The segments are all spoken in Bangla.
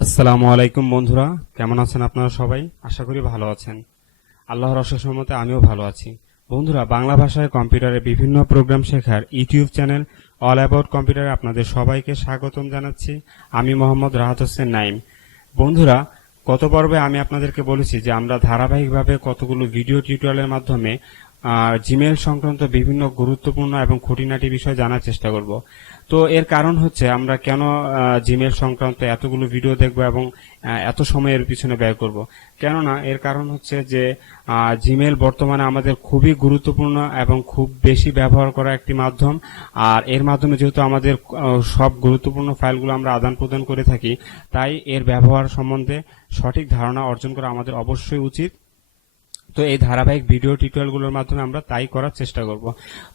আসসালামু আলাইকুম বন্ধুরা, কেমন আছেন আপনারা সবাই? আশা করি ভালো আছেন। আল্লাহর অশেষ আমিও ভালো আছি। বন্ধুরা, বাংলা ভাষায় কম্পিউটারে বিভিন্ন প্রোগ্রাম শেখার ইউটিউব চ্যানেল অল অ্যাবাউট কম্পিউটারে আপনাদের সবাইকে স্বাগতম জানাচ্ছি। আমি মোহাম্মদ রাহাত হোসেন নাইম বন্ধুরা, গত পর্বে আমি আপনাদেরকে বলেছি যে আমরা ধারাবাহিকভাবে কতগুলো ভিডিও টিউটোরিয়ালের মাধ্যমে জিমেল সংক্রান্ত বিভিন্ন গুরুত্বপূর্ণ এবং খুঁটিনাটি বিষয় জানার চেষ্টা করব। তো এর কারণ হচ্ছে আমরা কেন জিমেল সংক্রান্ত এতগুলো ভিডিও দেখব এবং এত সময় এর পিছনে ব্যয় করব। কেননা এর কারণ হচ্ছে যে জিমেল বর্তমানে আমাদের খুবই গুরুত্বপূর্ণ এবং খুব বেশি ব্যবহার করা একটি মাধ্যম। আর এর মাধ্যমে যেহেতু আমাদের সব গুরুত্বপূর্ণ ফাইলগুলো আমরা আদান প্রদান করে থাকি, তাই এর ব্যবহার সম্বন্ধে সঠিক ধারণা অর্জন করা আমাদের অবশ্যই উচিত। তো এই ধারাবাহিক ভিডিও টিউটোরিয়ালগুলোর মাধ্যমে আমরা তাই করার চেষ্টা করব।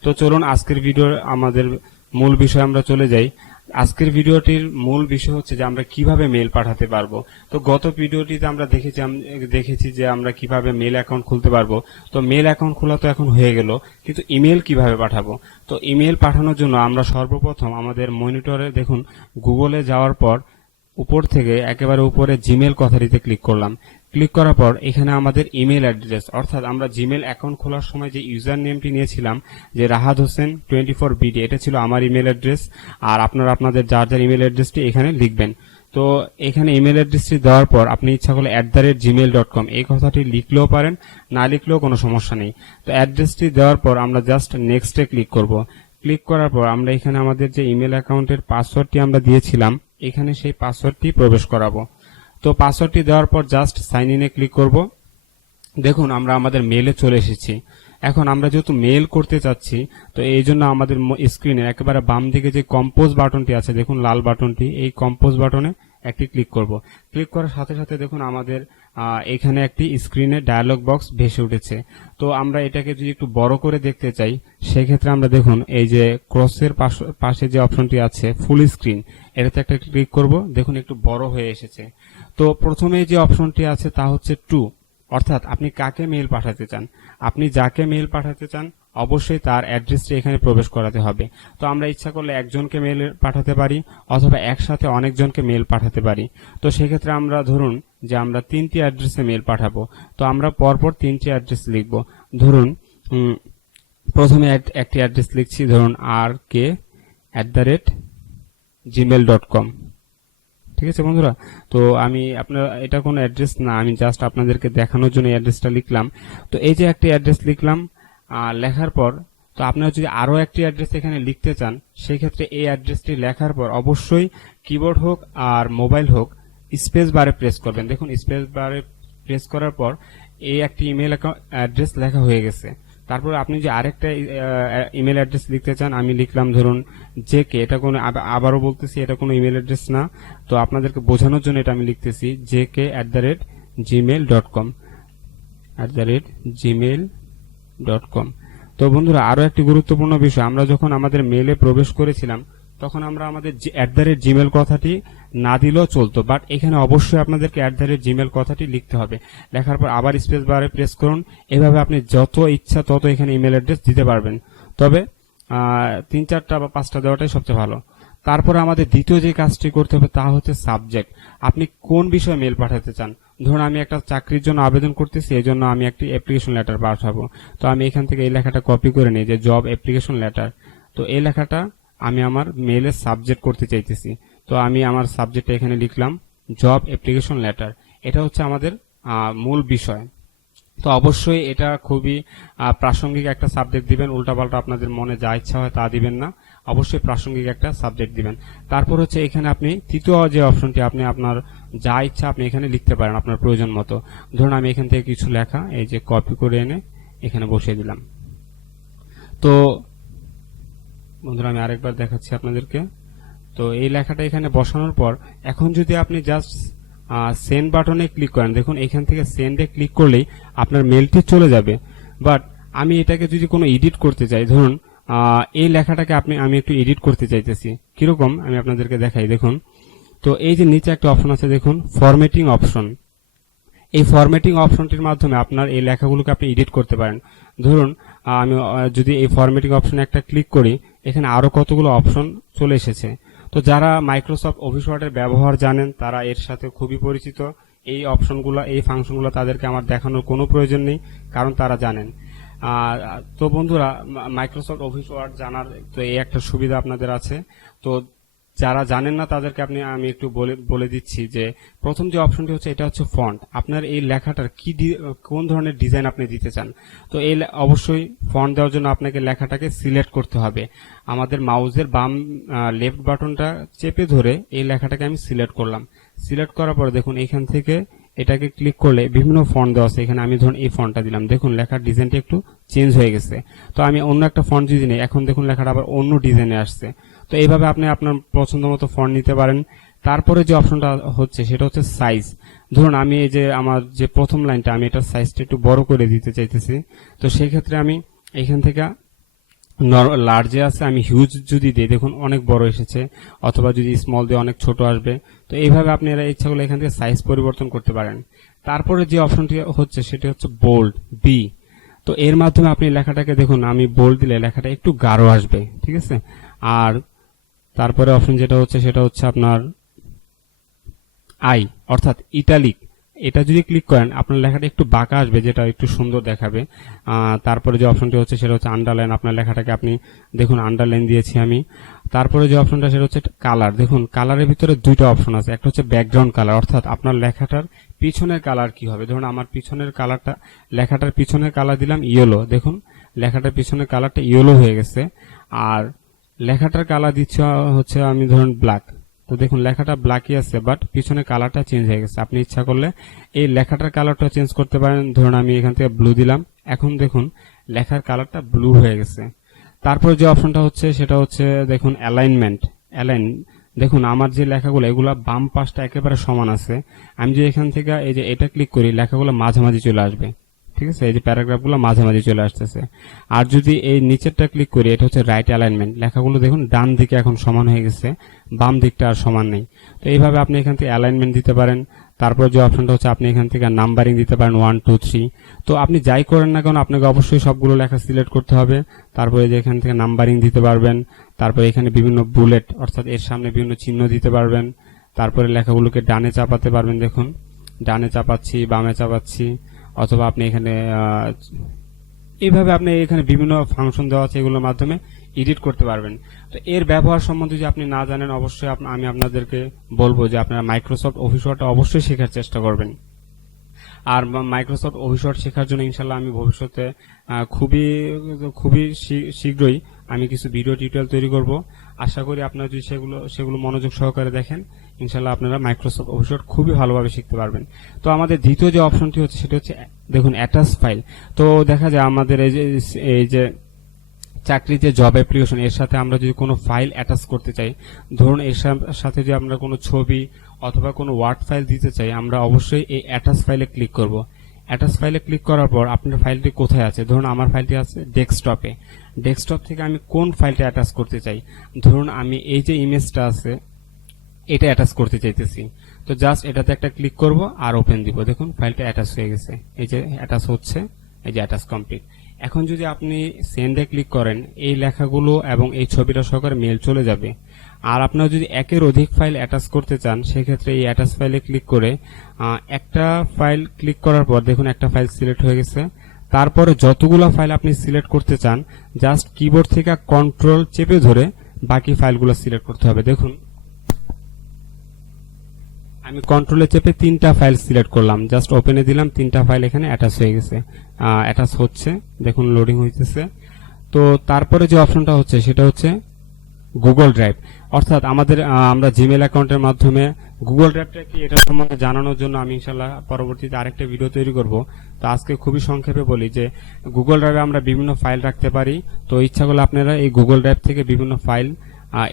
তো চলুন আজকের ভিডিও আমাদের মূল বিষয় আমরা চলে যাই। আজকের ভিডিওটির মূল বিষয় হচ্ছে যে আমরা কীভাবে মেল পাঠাতে পারব। তো গত ভিডিওটিতে আমরা দেখেছি দেখেছি যে আমরা কীভাবে মেল অ্যাকাউন্ট খুলতে পারব। তো মেল অ্যাকাউন্ট খোলা তো এখন হয়ে গেল, কিন্তু ইমেল কীভাবে পাঠাবো? তো ইমেল পাঠানোর জন্য আমরা সর্বপ্রথম আমাদের মনিটরে দেখুন গুগলে যাওয়ার পর উপর থেকে একেবারে উপরে জিমেল কথাটিতে ক্লিক করলাম। ক্লিক করার পর এখানে আমাদের ইমেল অ্যাড্রেস, অর্থাৎ আমরা জিমেল অ্যাকাউন্ট খোলার সময় যে ইউজার নেমটি নিয়েছিলাম, যে Rahat Hossain twenty four BD, এটা ছিল আমার ইমেল অ্যাড্রেস, আর আপনারা আপনাদের যার যার ইমেল অ্যাড্রেসটি এখানে লিখবেন। তো এখানে ইমেল অ্যাড্রেসটি দেওয়ার পর আপনি ইচ্ছা করলে at the rate Gmail dot com এই কথাটি লিখলেও পারেন, না লিখলেও কোনো সমস্যা নেই। তো অ্যাড্রেসটি দেওয়ার পর আমরা জাস্ট নেক্সটে ক্লিক করব। ক্লিক করার পর আমরা এখানে আমাদের যে ইমেল অ্যাকাউন্টের পাসওয়ার্ডটি আমরা দিয়েছিলাম, এখানে সেই পাসওয়ার্ডটি প্রবেশ করাবো। তো পাসওয়ার্ডটি দেওয়ার পর জাস্ট সাইন ইনে ক্লিক করব। দেখুন, আমরা আমাদের মেলে চলে এসেছি। এখন আমরা যেহেতু মেল করতে চাচ্ছি, তো এই জন্য আমাদের স্ক্রিনে একেবারে বাম দিকে যে কম্পোজ বাটনটি আছে, দেখুন লাল বাটনটি এই কম্পোজ বাটনে একটি ক্লিক করব। ক্লিক করার সাথে সাথে দেখুন আমাদের এখানে একটি স্ক্রিনে ডায়ালগ বক্স ভেসে উঠেছে। তো আমরা এটাকে যদি একটু বড় করে দেখতে চাই, সেক্ষেত্রে আমরা দেখুন, এই যে ক্রসের পাশ- পাশে যে অপশনটি আছে ফুল স্ক্রিন এটাতে একটা ক্লিক করব। দেখুন, একটু বড় হয়ে এসেছে। তো প্রথমে যে অপশনটি আছে তা হচ্ছে টু। অর্থাৎ আপনি কাকে মেইল পাঠাতে চান? আপনি যাকে মেইল পাঠাতে চান, অবশ্যই তার অ্যাড্রেসটি এখানে প্রবেশ করাতে হবে। তো আমরা ইচ্ছা করলে একজনকে মেইল পাঠাতে পারি, অথবা একসাথে অনেকজনকে মেইল পাঠাতে পারি। তো সেক্ষেত্রে আমরা ধরুন যে আমরা তিনটি অ্যাড্রেসে মেইল পাঠাবো। তো আমরা পরপর তিনটি অ্যাড্রেস লিখব। ধরুন প্রথমে একটি অ্যাড্রেস লিখছি। ধরুন R K at the rate Gmail dot com ঠিক আছে বন্ধুরা? তো আমি আপনার এটা কোনো অ্যাড্রেস না আমি জাস্ট আপনাদেরকে দেখানোর জন্য অ্যাড্রেসটা লিখলাম। তো এই যে একটি অ্যাড্রেস লিখলাম আহ, লেখার পর তো আপনারা যদি আরও একটি অ্যাড্রেস এখানে লিখতে চান সেই ক্ষেত্রে এই অ্যাড্রেসটি লেখার পর অবশ্যই কিবোর্ড হোক আর মোবাইল হোক স্পেস বারে প্রেস করবেন। দেখুন স্পেস বারে প্রেস করার পর এই একটি ইমেল অ্যাড্রেস লেখা হয়ে গেছে। তারপর আপনি যে আরেকটা ইমেল অ্যাড্রেস লিখতে চান, আমি লিখলাম, ধরুন, যে কে, এটা কোনো আবারও বলতেছি, এটা কোনো ইমেল অ্যাড্রেস না। তো আপনাদেরকে বোঝানোর জন্য এটা আমি লিখতেছি J K at the rate Gmail dot com at the rate Gmail dot com তো বন্ধুরা, আরও একটি গুরুত্বপূর্ণ বিষয়, আমরা যখন আমাদের মেলে প্রবেশ করেছিলাম তখন আমরা আমাদের অ্যাট দ্য রেট জিমেল কথাটি না দিলেও চলতো। বাট এখানে অবশ্যই আপনাদেরকে অ্যাট দ্য রেট জিমেল কথাটি লিখতে হবে। লেখার পর আবার স্পেস বারে প্রেস করুন। এভাবে আপনি যত ইচ্ছা তত এখানে ইমেল অ্যাড্রেস দিতে পারবেন। তবে তিন চারটা বা পাঁচটা দেওয়াটাই সবচেয়ে ভালো। তারপরে আমাদের দ্বিতীয় যে কাজটি করতে হবে তা হচ্ছে সাবজেক্ট আপনি কোন বিষয়ে মেল পাঠাতে চান? ধরুন আমি একটা চাকরির জন্য আবেদন করতেছি এই জন্য আমি একটি অ্যাপ্লিকেশন লেটার পাঠাবো। তো আমি এখান থেকে এই লেখাটা কপি করে নিই যে জব অ্যাপ্লিকেশন লেটার তো এই লেখাটা আমি আমার মেলের সাবজেক্ট করতে চাইতেছি। তো আমি আমার সাবজেক্টটা এখানে লিখলাম জব অ্যাপ্লিকেশন লেটার এটা হচ্ছে আমাদের মূল বিষয়। তো অবশ্যই এটা খুবই প্রাসঙ্গিক একটা সাবজেক্ট দিবেন। উল্টাপাল্টা আপনাদের মনে যা ইচ্ছা হয় তা দিবেন না। অবশ্যই প্রাসঙ্গিক একটা সাবজেক্ট দিবেন। তারপর হচ্ছে এখানে আপনি, তৃতীয় যে অপশনটি আপনি আপনার যা ইচ্ছা আপনি এখানে লিখতে পারেন আপনার প্রয়োজন মতো। ধরুন আমি এখান থেকে কিছু লেখা, এই যে কপি করে এনে এখানে বসিয়ে দিলাম। তো বন্ধুরা, আমি আরেকবার দেখাচ্ছি আপনাদেরকে। তো এই লেখাটা এখানে বসানোর পর, এখন যদি আপনি জাস্ট সেন্ড বাটনে ক্লিক করেন, দেখুন এখান থেকে সেন্ডে ক্লিক করলেই আপনার মেলটি চলে যাবে। বাট আমি এটাকে যদি কোনো এডিট করতে চাই, ধরুন এই লেখাটাকে আপনি, আমি একটু এডিট করতে চাইতেছি। কীরকম? আমি আপনাদেরকে দেখাই, দেখুন। তো এই যে নিচে একটা অপশন আছে, দেখুন ফরম্যাটিং অপশন এই ফরম্যাটিং অপশনটির মাধ্যমে আপনার এই লেখাগুলোকে আপনি এডিট করতে পারেন। ধরুন আমি যদি এই ফরম্যাটিং অপশনে একটা ক্লিক করি এখানে আরও কতগুলো অপশন চলে এসেছে। তো যারা মাইক্রোসফট অফিস ওয়ার্ডের ব্যবহার জানেন, তারা এর সাথে খুবই পরিচিত। এই অপশনগুলো এই ফাংশনগুলো তাদেরকে আমার দেখানোর কোনো প্রয়োজন নেই, কারণ তারা জানেন। তো বন্ধুরা মাইক্রোসফট অফিস ওয়ার্ড জানার তো এই একটা সুবিধা আপনাদের আছে। তো যারা জানেন না তাদেরকে আপনি, আমি একটু বলে বলে দিচ্ছি যে প্রথম যে অপশনটি হচ্ছে এটা হচ্ছে ফন্ট আপনার এই লেখাটার কি কোন ধরনের ডিজাইন আপনি দিতে চান? তো এই অবশ্যই ফন্ট দেওয়ার জন্য আপনাকে লেখাটাকে সিলেক্ট করতে হবে। আমাদের মাউজের বাম লেফট বাটনটা চেপে ধরে এই লেখাটাকে আমি সিলেক্ট করলাম। সিলেক্ট করার পরে দেখুন এখান থেকে এটাকে ক্লিক করলে বিভিন্ন ফন্ট দেওয়া আছে। এখানে আমি ধরুন এই ফন্টটা দিলাম। দেখুন লেখার ডিজাইনটা একটু চেঞ্জ হয়ে গেছে। তো আমি অন্য একটা ফন্ট যদি নেই, এখন দেখুন লেখাটা আবার অন্য ডিজাইনে আসছে। তো এইভাবে আপনি আপনার পছন্দ মতো ফন্ট নিতে পারেন। তারপরে যে অপশনটা হচ্ছে, সেটা হচ্ছে সাইজ ধরুন, আমি এই যে আমার যে প্রথম লাইনটা আমি এটার সাইজটা একটু বড় করে দিতে চাইতেছি। তো সেই ক্ষেত্রে আমি এখান থেকে লার্জে আছে, আমি হিউজ যদি দিই, দেখুন অনেক বড় এসেছে, অথবা যদি স্মল দিয়ে অনেক ছোট আসবে। তো এইভাবে আপনি এরা ইচ্ছা করলে এখান থেকে সাইজ পরিবর্তন করতে পারেন। তারপরে যে অপশনটি হচ্ছে, সেটি হচ্ছে বোল্ড বি তো এর মাধ্যমে আপনি লেখাটাকে দেখুন, আমি বোল্ড দিলে লেখাটা একটু গাঢ় আসবে, ঠিক আছে? আর তারপরে অপশন যেটা হচ্ছে সেটা হচ্ছে আপনার আই অর্থাৎ ইটালিক এটা যদি ক্লিক করেন, আপনার লেখাটা একটু বাঁকা আসবে, যেটা একটু সুন্দর দেখাবে। তারপরে যে অপশনটি হচ্ছে সেটা হচ্ছে আন্ডারলাইন আপনার লেখাটাকে আপনি, দেখুন আন্ডারলাইন দিয়েছি আমি। তারপরে যে অপশনটা সেটা হচ্ছে কালার দেখুন কালারের ভিতরে দুইটা অপশন আছে। একটা হচ্ছে ব্যাকগ্রাউন্ড কালার অর্থাৎ আপনার লেখাটার পিছনের কালার কি হবে? ধরুন, আমার পিছনের কালারটা লেখাটার পিছনের কালার দিলাম ইয়েলো দেখুন, লেখাটার পিছনের কালারটা ইয়েলো হয়ে গেছে। আর লেখাটার কালার দিচ্ছে, হচ্ছে আমি ধরুন ব্ল্যাক তো দেখুন, লেখাটা ব্ল্যাকই আছে বাট পিছনে কালারটা চেঞ্জ হয়ে গেছে। আপনি ইচ্ছা করলে এই লেখাটার কালারটা চেঞ্জ করতে পারেন। ধরুন, আমি এখান থেকে ব্লু দিলাম। এখন দেখুন, লেখার কালারটা ব্লু হয়ে গেছে। তারপর যে অপশনটা হচ্ছে, সেটা হচ্ছে দেখুন অ্যালাইনমেন্ট অ্যালাইন দেখুন, আমার যে লেখাগুলো, এগুলা বাম পাশটা একেবারে সমান আছে। আমি যদি এখান থেকে এই যে এটা ক্লিক করি, লেখাগুলো মাঝামাঝি চলে আসবে। ঠিক আছে? এই যে প্যারাগ্রাফগুলো মাঝামাঝি চলে আসতেছে। আর যদি এই নিচেরটা ক্লিক করি, এটা হচ্ছে রাইট অ্যালাইনমেন্ট লেখাগুলো দেখুন, ডান দিকে এখন সমান হয়ে গেছে, বাম দিকটা আর সমান নেই। তো এইভাবে আপনি এখান থেকে অ্যালাইনমেন্ট দিতে পারেন। তারপর যে অপশনটা হচ্ছে, আপনি এখান থেকে নাম্বারিং দিতে পারেন ওয়ান টু থ্রি তো আপনি যাই করেন না কেন, আপনাকে অবশ্যই সবগুলো লেখা সিলেক্ট করতে হবে। তারপরে যে এখান থেকে নাম্বারিং দিতে পারবেন। তারপরে এখানে বিভিন্ন বুলেট অর্থাৎ এর সামনে বিভিন্ন চিহ্ন দিতে পারবেন। তারপরে লেখাগুলোকে ডানে চাপাতে পারবেন, দেখুন। ডানে চাপাচ্ছি, বামে চাপাচ্ছি। অথবা আপনি এখানে এইভাবে আপনি এখানে বিভিন্ন ফাংশন দেওয়া আছে এগুলোর মাধ্যমে এডিট করতে পারবেন। তো এর ব্যবহার সম্বন্ধে যদি আপনি না জানেন, অবশ্যই আমি আপনাদেরকে বলব যে আপনারা মাইক্রোসফট অফিস ওয়ার্ডটা অবশ্যই শেখার চেষ্টা করবেন। আর মাইক্রোসফট অফিস ওয়ার্ড শেখার জন্য ইনশাল্লাহ আমি ভবিষ্যতে খুবই খুবই শীঘ্রই আমি কিছু ভিডিও টিউটোরিয়াল তৈরি করব। আশা করি আপনারা যদি সেগুলো সেগুলো মনোযোগ সহকারে দেখেন ইনশাল্লাহ আপনারা মাইক্রোসফট অফিস ওয়ার্ড খুবই ভালোভাবে শিখতে পারবেন। তো আমাদের দ্বিতীয় যে অপশনটি হচ্ছে, সেটা হচ্ছে, দেখুন অ্যাটাচ ফাইল তো দেখা যায় আমাদের এই যে এই যে চাকরির যে জব অ্যাপ্লিকেশন এর সাথে আমরা যদি কোনো ফাইল অ্যাটাচ করতে চাই, ধরুন এর সাথে যদি আমরা কোনো ছবি অথবা কোনো ওয়ার্ড ফাইল দিতে চাই, আমরা অবশ্যই এই অ্যাটাচ ফাইলে ক্লিক করব। অ্যাটাচ ফাইলে ক্লিক করার পর আপনার ফাইলটি কোথায় আছে? ধরুন আমার ফাইলটি আছে ডেস্কটপে ডেস্কটপ থেকে আমি কোন ফাইলটা অ্যাটাচ করতে চাই? ধরুন আমি এই যে ইমেজটা আছে, এটা অ্যাটাচ করতে চাইতেছি। তো জাস্ট এটাতে একটা ক্লিক করব আর ওপেন দিব। দেখুন ফাইলটা অ্যাটাচ হয়ে গেছে। এই যে অ্যাটাচ হচ্ছে, এই যে অ্যাটাচ কমপ্লিট এখন যদি আপনি সেন্ডে ক্লিক করেন, এই লেখাগুলো এবং এই ছবিটা সহকারে মেল চলে যাবে। আর আপনারা যদি একের অধিক ফাইল অ্যাটাচ করতে চান, সেক্ষেত্রে এই অ্যাটাচ ফাইলে ক্লিক করে একটা ফাইল ক্লিক করার পর দেখুন একটা ফাইল সিলেক্ট হয়ে গেছে। তারপরে যতগুলো ফাইল আপনি সিলেক্ট করতে চান জাস্ট কিবোর্ড থেকে কন্ট্রোল চেপে ধরে বাকি ফাইলগুলো সিলেক্ট করতে হবে। দেখুন, আমি কন্ট্রোলে চেপে তিনটা ফাইল সিলেক্ট করলাম। জাস্ট ওপেনে দিলাম, তিনটা ফাইল এখানে অ্যাটাচ হয়ে গেছে। অ্যাটাচ হচ্ছে, দেখুন লোডিং হইতেছে। তো তারপরে যে অপশনটা হচ্ছে, সেটা হচ্ছে গুগল ড্রাইভ অর্থাৎ আমাদের আমরা জিমেল অ্যাকাউন্টের মাধ্যমে গুগল ড্রাইভটা কি এটা সম্বন্ধে জানানোর জন্য আমি ইনশাল্লাহ পরবর্তীতে আরেকটা ভিডিও তৈরি করব। তো আজকে খুবই সংক্ষেপে বলি যে গুগল ড্রাইভে আমরা বিভিন্ন ফাইল রাখতে পারি। তো ইচ্ছা করলে আপনারা এই গুগল ড্রাইভ থেকে বিভিন্ন ফাইল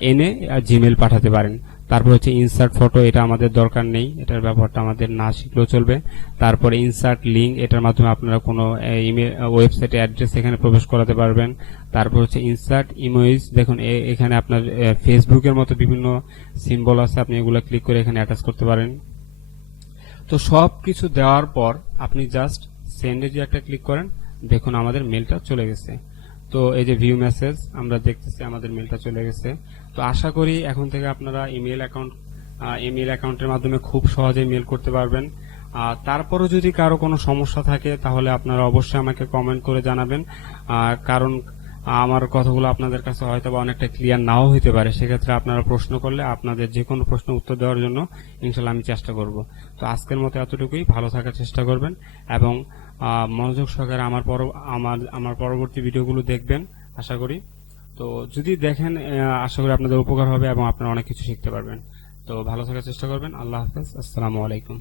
এনে জিমেল পাঠাতে পারেন। তারপর হচ্ছে ইনসার্ট ফটো এটা আমাদের দরকার নেই, এটার ব্যবহারটা আমাদের না শিখলেও চলবে। তারপরে ইনসার্ট লিঙ্ক এটার মাধ্যমে আপনারা কোনো ইমেল ওয়েবসাইটে অ্যাড্রেস এখানে প্রবেশ করাতে পারবেন। তারপর হচ্ছে ইনসার্ট ইমেজ দেখুন এখানে আপনার ফেসবুকের মতো বিভিন্ন সিম্বল আছে, আপনি এগুলো ক্লিক করে এখানে অ্যাটাচ করতে পারেন। তো সব কিছু দেওয়ার পর আপনি জাস্ট সেন্ডে যে একটা ক্লিক করেন, দেখুন আমাদের মেলটা চলে গেছে। তো এই যে ভিউ মেসেজ আমরা দেখতেছি আমাদের মেলটা চলে গেছে। তো আশা করি এখন থেকে আপনারা ইমেল অ্যাকাউন্ট ইমেল অ্যাকাউন্টের মাধ্যমে খুব সহজে মেল করতে পারবেন। আর তারপরও যদি কারও কোনো সমস্যা থাকে, তাহলে আপনারা অবশ্যই আমাকে কমেন্ট করে জানাবেন। কারণ, আমার কথাগুলো আপনাদের কাছে হয়তো বা অনেকটা ক্লিয়ার নাও হইতে পারে। সেক্ষেত্রে আপনারা প্রশ্ন করলে আপনাদের যে কোনো প্রশ্ন উত্তর দেওয়ার জন্য ইনশাল্লাহ আমি চেষ্টা করব। তো আজকের মতো এতটুকুই। ভালো থাকার চেষ্টা করবেন এবং মনোযোগ সহকারে আমার পর আমার আমার পরবর্তী ভিডিওগুলো দেখবেন, আশা করি। তো যদি দেখেন আশা করি আপনাদের উপকার হবে এবং আপনারা অনেক কিছু শিখতে পারবেন। তো ভালো থাকার চেষ্টা করবেন। আল্লাহ হাফেজ। আসসালামু আলাইকুম।